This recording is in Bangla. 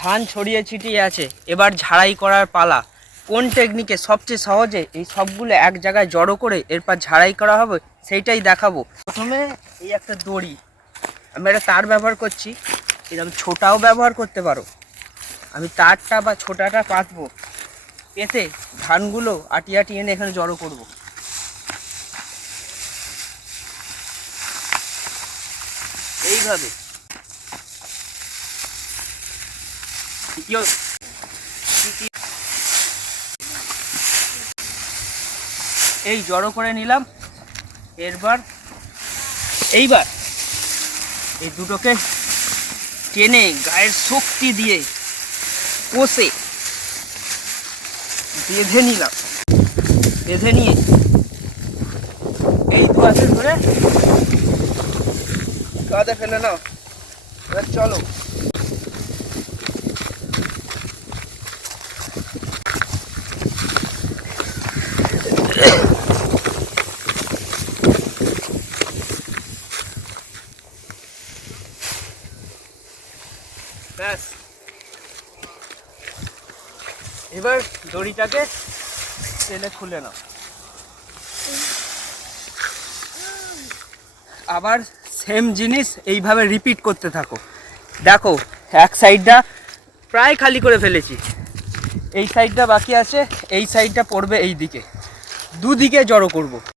ধান ছড়িয়ে ছিটিয়ে আছে, এবার ঝাড়াই করার পালা। কোন টেকনিকে সবচেয়ে সহজে এই সবগুলো এক জায়গায় জড়ো করে এরপর ঝাড়াই করা হবে সেইটাই দেখাবো। প্রথমে এই একটা দড়ি, আমি একটা তার ব্যবহার করছি, এরকম ছোটাও ব্যবহার করতে পারো। আমি তারটা বা ছোটাটা পাতবো, পেতে ধানগুলো আটি আটি এনে এখানে জড়ো করব। এইভাবে এই জড়ো করে নিলাম। এইবার এই দুটোকে টেনে গায়ের শক্তি দিয়ে কষে বেঁধে নিলাম। বেঁধে নিয়ে এই দু হাতে ধরে কাঁধে ফেলে নাও। এবার চলো। ব্যাস, এবার দড়িটাকে টেনে খুলে নাও। আবার সেম জিনিস এইভাবে রিপিট করতে থাকো। দেখো এক সাইডটা প্রায় খালি করে ফেলেছি, এই সাইডটা বাকি আছে, এই সাইডটা পড়বে এই দিকে, দুদিকে জড়ো করব।